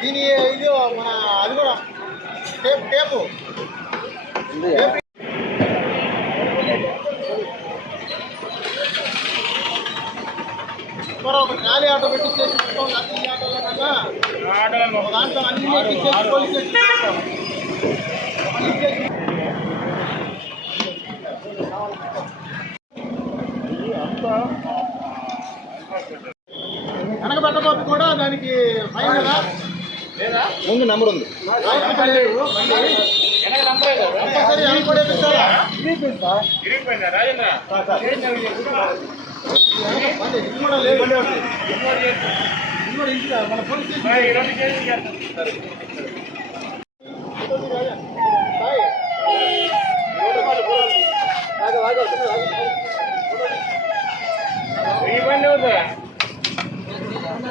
దీని ఇది మన అది కూడా. Tape tape. ఒక ఖాళీ ఆటో పెట్టించేసి అన్ని ఆటోలో దాంట్లో అన్ని పోలీస్ స్టేషన్ పెట్టాం. అన్ని ఎక్కించేసి వెనక పెట్టబోతు కూడా దానికి ముందు నెంబర్ ఉంది. కంపల్సరీ వెనక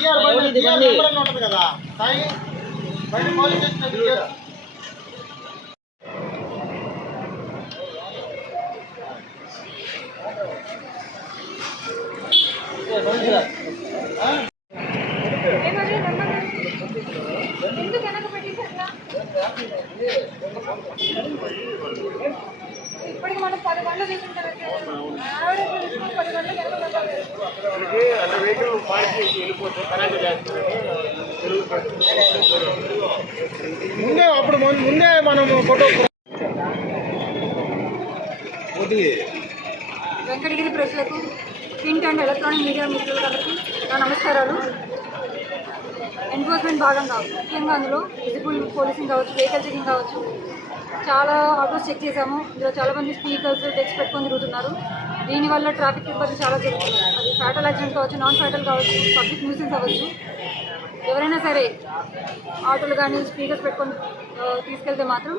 టీఆర్ బండి టీఆర్ నెంబర్ అని ఉంటుంది కదా సాయి బండి పోలీస్ స్టేషన్ దగ్గర చేరు. ఆ? ఎందుకు వెనక పెట్టేసట్లా ఇప్పటికి మనం పది గంటలు తీసుకుంటాం ఆవిడ పది గంటలు వెనక పెట్టాలి. ముందే అప్పుడు ముందే మనం ఫోటో వెంకటగిరి ప్రజలకు ప్రింట్ అండ్ ఎలక్ట్రానిక్ మీడియా మిత్రులందరికీ నా నమస్కారాలు. ఎన్ఫోర్స్మెంట్ భాగంగా ముఖ్యంగా అందులో విజిబుల్ పోలీసింగ్ కావచ్చు వెహికల్ చెకింగ్ కావచ్చు. చాలా ఆటోస్ చెక్ చేశాము. ఇందులో చాలామంది స్పీకర్స్ డెక్స్ పెట్టుకొని తిరుగుతున్నారు. దీనివల్ల ట్రాఫిక్ ఇబ్బంది చాలా జరుగుతుంది. అది ఫ్యాటల్ యాక్సిడెంట్ కావచ్చు నాన్ ఫ్యాటల్ కావచ్చు పబ్లిక్ న్యూసెన్స్ అవ్వచ్చు. ఎవరైనా సరే ఆటోలు కానీ స్పీకర్స్ పెట్టుకొని తీసుకెళ్తే మాత్రం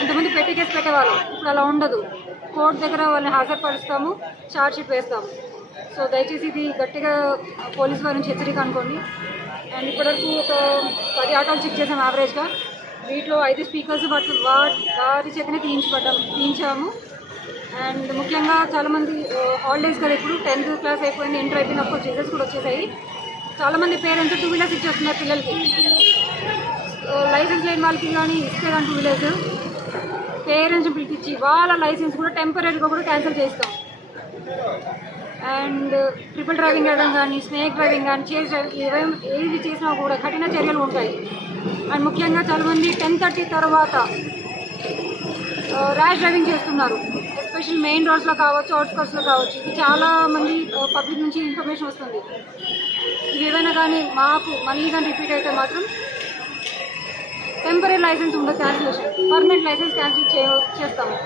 ఇంతమంది పెట్టి కేసు పెట్టేవాళ్ళు. ఇప్పుడు అలా ఉండదు. కోర్టు దగ్గర వాళ్ళని హాజరుపరుస్తాము ఛార్జ్షీట్ వేస్తాము. సో దయచేసి ఇది గట్టిగా పోలీస్ వారి నుంచి హెచ్చరిక అనుకోండి. అండ్ ఇప్పటివరకు ఒక పది ఆటోలు చెక్ చేసాం యావరేజ్గా వీటిలో ఐదు స్పీకర్స్ బట్ వా- వారి చేతనే తీయించబడ్డాం తీయించాము. అండ్ ముఖ్యంగా చాలామంది హాలిడేస్ కదా ఇప్పుడు టెన్త్ క్లాస్ అయిపోయింది ఇంటర్ అయిపోయిన అప్పుడు రిజల్ట్స్ కూడా వచ్చేసాయి. చాలామంది పేరెంట్స్ టూ వీలర్స్ ఇచ్చేస్తున్నారు పిల్లలకి. లైసెన్స్ లేని వాళ్ళకి కానీ ఇస్తే టూ వీలర్స్ పేరెంట్స్ పిలిపించి వాళ్ళ లైసెన్స్ కూడా టెంపరీగా కూడా క్యాన్సిల్ చేస్తాం. అండ్ ట్రిపుల్ డ్రైవింగ్ చేయడం కానీ స్నేక్ డ్రైవింగ్ కానీ చేసే ఏవేం ఏది చేసినా కూడా కఠిన చర్యలు ఉంటాయి. అండ్ ముఖ్యంగా చాలామంది టెన్ థర్టీ తర్వాత ర్యాష్ డ్రైవింగ్ చేస్తున్నారు. ఎస్పెషల్ మెయిన్ రోడ్స్లో కావచ్చు అవుట్స్కర్ట్స్లో కావచ్చు. ఇది చాలా మంది పబ్లిక్ నుంచి ఇన్ఫర్మేషన్ వస్తుంది. ఇవి ఏవైనా కానీ మాకు మళ్ళీ కానీ రిపీట్ అయితే మాత్రం టెంపరీ లైసెన్స్ ఉండదు క్యాన్సిలేషన్. పర్మనెంట్ లైసెన్స్ క్యాన్సిల్ చేస్తాము.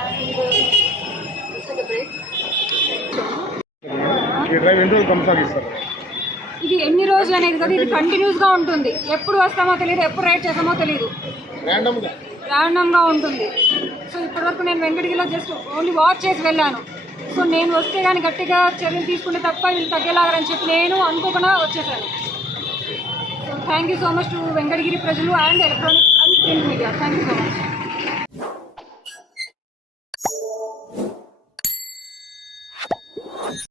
అండ్ డ్రైవ్ ఎన్ని రోజులు కొనసాగిస్తారు. ఇది ఎన్ని రోజులు అనేది కదా ఇది కంటిన్యూస్గా ఉంటుంది. ఎప్పుడు వస్తామో తెలియదు ఎప్పుడు రైడ్ చేస్తామో తెలియదు ర్యాండమ్గా ర్యాండమ్గా ఉంటుంది. సో ఇప్పటివరకు నేను వెంకటగిరిలో జస్ట్ ఓన్లీ వాచ్ చేసి వెళ్ళాను. సో నేను వస్తే కానీ గట్టిగా చర్యలు తీసుకుంటే తప్ప వీళ్ళు తగ్గేలాగని చెప్పి నేను అనుకోకుండా వచ్చేసాను. So thank you so much to Venkatagiri ప్రజలు and electronic and print media thank you so much